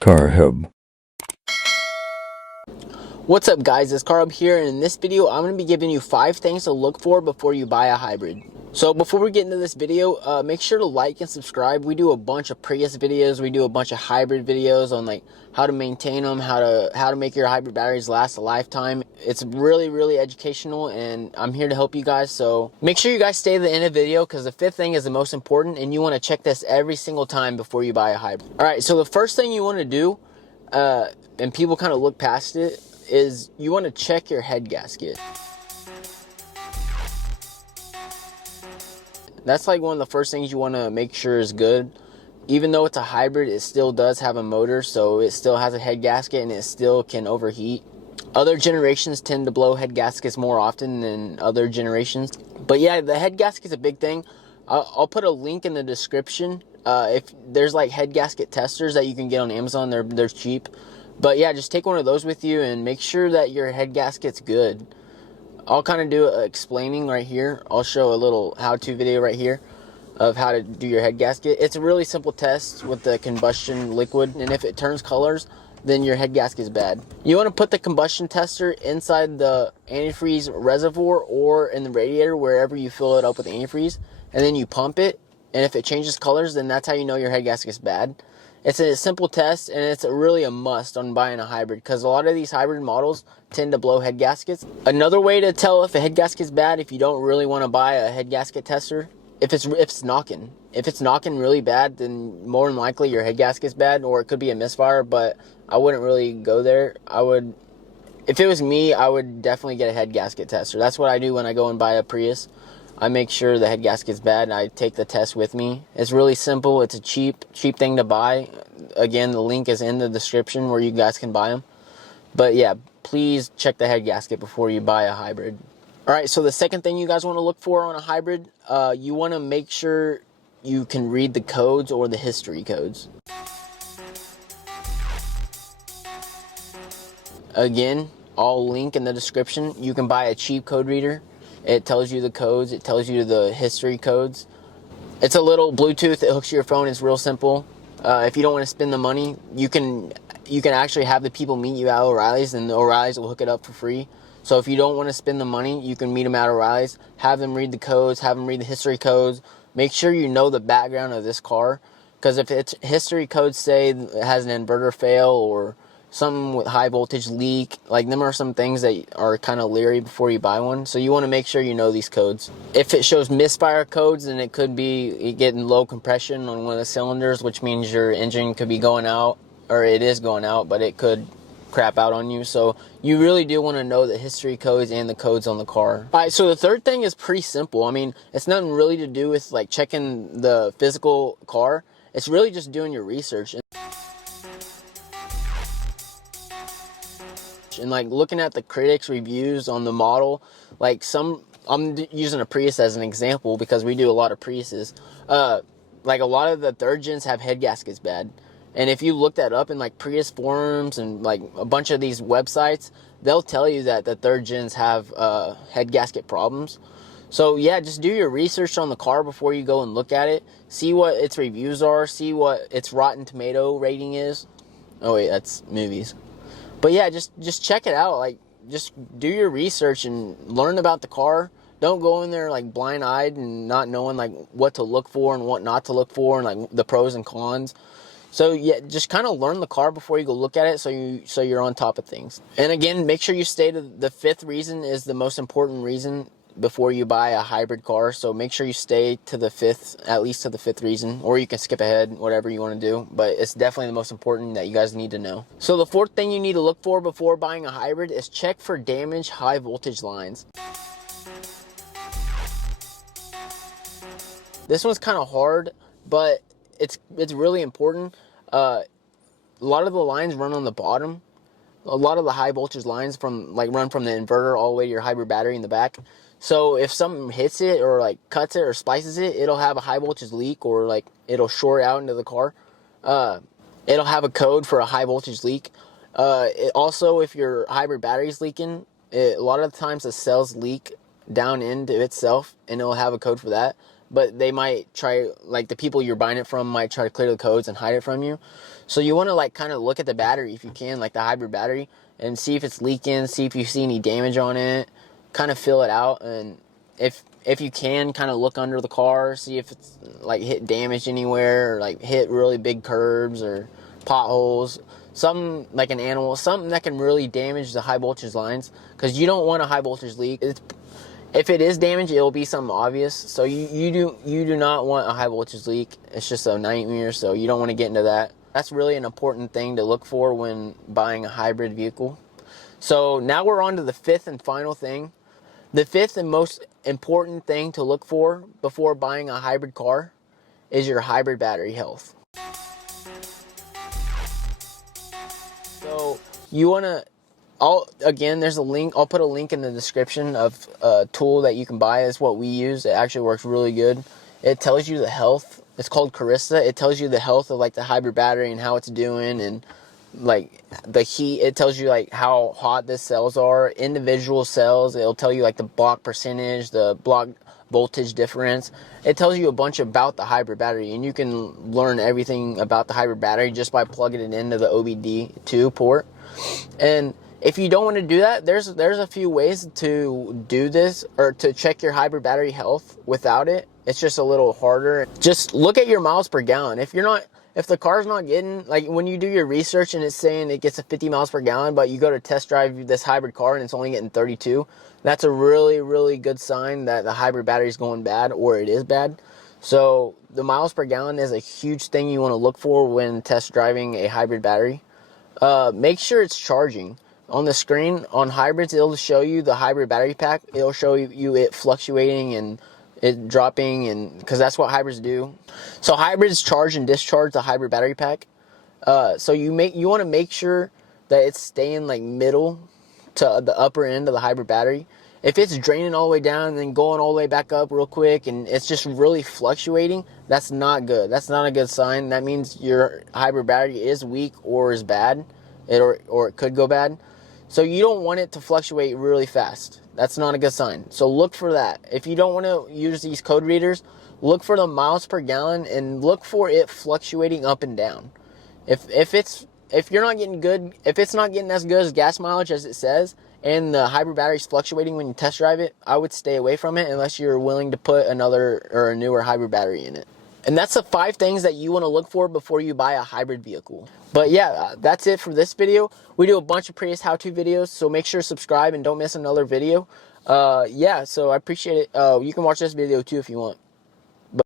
Carhub. What's up guys, it's Carhub here, and in this video I'm going to be giving you 5 things to look for before you buy a hybrid. So before we get into this video, make sure to like and subscribe. We do a bunch of Prius videos, we do a bunch of hybrid videos on like how to maintain them, how to make your hybrid batteries last a lifetime. It's really educational, and I'm here to help you guys. So make sure you guys stay to the end of the video, because the 5th thing is the most important, and you want to check this every single time before you buy a hybrid. Alright, so the first thing you want to do, and people kind of look past it, is you want to check your head gasket. That's like one of the first things you want to make sure is good. Even though it's a hybrid, it still does have a motor, so it still has a head gasket and it still can overheat. Other generations tend to blow head gaskets more often than other generations. But yeah, the head gasket's a big thing. I'll put a link in the description. If there's like head gasket testers that you can get on Amazon, they're cheap. But yeah, just take one of those with you and make sure that your head gasket's good. I'll kind of do explaining right here. I'll show a little how-to video right here of how to do your head gasket. It's a really simple test with the combustion liquid, and if it turns colors, then your head gasket is bad. You want to put the combustion tester inside the antifreeze reservoir or in the radiator, wherever you fill it up with antifreeze, and then you pump it, and if it changes colors, then that's how you know your head gasket is bad. It's a simple test, and it's really a must on buying a hybrid, because a lot of these hybrid models tend to blow head gaskets. Another way to tell if a head gasket is bad, if you don't really want to buy a head gasket tester, if it's knocking. If it's knocking really bad, then more than likely your head gasket's bad, or it could be a misfire, but I wouldn't really go there. If it was me, I would definitely get a head gasket tester. That's what I do when I go and buy a Prius. I make sure the head gasket's bad, and I take the test with me. It's really simple. It's a cheap thing to buy. Again, the link is in the description where you guys can buy them. But yeah, please check the head gasket before you buy a hybrid. Alright, so the second thing you guys want to look for on a hybrid, you want to make sure you can read the codes or the history codes. Again, I'll link in the description. You can buy a cheap code reader. It tells you the codes, it tells you the history codes. It's a little Bluetooth that hooks to your phone. It's real simple. If you don't want to spend the money, you can actually have the people meet you at O'Reilly's, and the O'Reilly's will hook it up for free. So if you don't want to spend the money, you can meet them at O'Reilly's, have them read the codes, have them read the history codes. Make sure you know the background of this car, because if its history codes say it has an inverter fail or something with high voltage leak, like them are some things that are kind of leery before you buy one. So you want to make sure you know these codes. If it shows misfire codes, then it could be getting low compression on one of the cylinders, which means your engine could be going out, or it is going out, but it could crap out on you. So you really do want to know the history codes and the codes on the car. Alright, so the third thing is pretty simple. I mean, it's nothing really to do with like checking the physical car. It's really just doing your research and like looking at the critics reviews on the model. Like I'm using a Prius as an example because we do a lot of Priuses. Like a lot of the third gens have head gaskets bad, and if you look that up in like Prius forums and like a bunch of these websites, they'll tell you that the third gens have head gasket problems. So yeah, just do your research on the car before you go and look at it. See what its reviews are, see what its Rotten Tomato rating is. Oh wait, that's movies. But yeah, just check it out. Like, just do your research and learn about the car. Don't go in there like blind-eyed and not knowing like what to look for and what not to look for, and like the pros and cons. So yeah, just kind of learn the car before you go look at it, so you're on top of things. And again, make sure you stay to the 5th reason is the most important reason before you buy a hybrid car. So make sure you stay to the 5th, at least to the 5th reason, or you can skip ahead, whatever you want to do, but it's definitely the most important that you guys need to know. So the 4th thing you need to look for before buying a hybrid is check for damaged high voltage lines. This one's kind of hard, but it's really important. A lot of the lines run on the bottom. A lot of the high voltage lines run from the inverter all the way to your hybrid battery in the back. So if something hits it or like cuts it or splices it, it'll have a high voltage leak, or like it'll short out into the car. It'll have a code for a high voltage leak. Also, if your hybrid battery is leaking, a lot of the times the cells leak down into itself, and it'll have a code for that. But they might try, like the people you're buying it from might try to clear the codes and hide it from you. So you want to like kind of look at the battery if you can, like the hybrid battery, and see if it's leaking, see if you see any damage on it, kind of fill it out. And if you can, kind of look under the car, see if it's like hit damage anywhere, or like hit really big curbs or potholes, something like an animal, something that can really damage the high voltage lines, because you don't want a high voltage leak. If it is damaged, it'll be something obvious. So you do not want a high voltage leak. It's just a nightmare, so you don't want to get into that. That's really an important thing to look for when buying a hybrid vehicle. So now we're on to the fifth and final thing. The fifth and most important thing to look for before buying a hybrid car is your hybrid battery health. So you want to, again, there's a link. I'll put a link in the description of a tool that you can buy. It's what we use. It actually works really good. It tells you the health. It's called Carissa. It tells you the health of like the hybrid battery and how it's doing, and like the heat. It tells you like how hot the cells are, individual cells. It'll tell you like the block percentage, the block voltage difference. It tells you a bunch about the hybrid battery, and you can learn everything about the hybrid battery just by plugging it into the OBD2 port. And if you don't want to do that, there's a few ways to do this, or to check your hybrid battery health without it. It's just a little harder. Just look at your miles per gallon. If the car's not getting, like when you do your research and it's saying it gets a 50 miles per gallon, but you go to test drive this hybrid car and it's only getting 32, that's a really, really good sign that the hybrid battery is going bad, or it is bad. So the miles per gallon is a huge thing you want to look for when test driving a hybrid battery. Make sure it's charging. On the screen on hybrids, it'll show you the hybrid battery pack. It'll show you it fluctuating and it dropping, and because that's what hybrids do. So hybrids charge and discharge the hybrid battery pack. So you want to make sure that it's staying like middle to the upper end of the hybrid battery. If it's draining all the way down and then going all the way back up real quick and it's just really fluctuating, that's not good. That's not a good sign. That means your hybrid battery is weak or is bad, or it could go bad. So you don't want it to fluctuate really fast. That's not a good sign. So look for that. If you don't want to use these code readers, look for the miles per gallon and look for it fluctuating up and down. If you're not getting good, if it's not getting as good as gas mileage as it says, and the hybrid battery is fluctuating when you test drive it, I would stay away from it unless you're willing to put another or a newer hybrid battery in it. And that's the 5 things that you want to look for before you buy a hybrid vehicle. But yeah, that's it for this video. We do a bunch of Prius how-to videos, so make sure to subscribe and don't miss another video. Yeah, so I appreciate it. You can watch this video too if you want.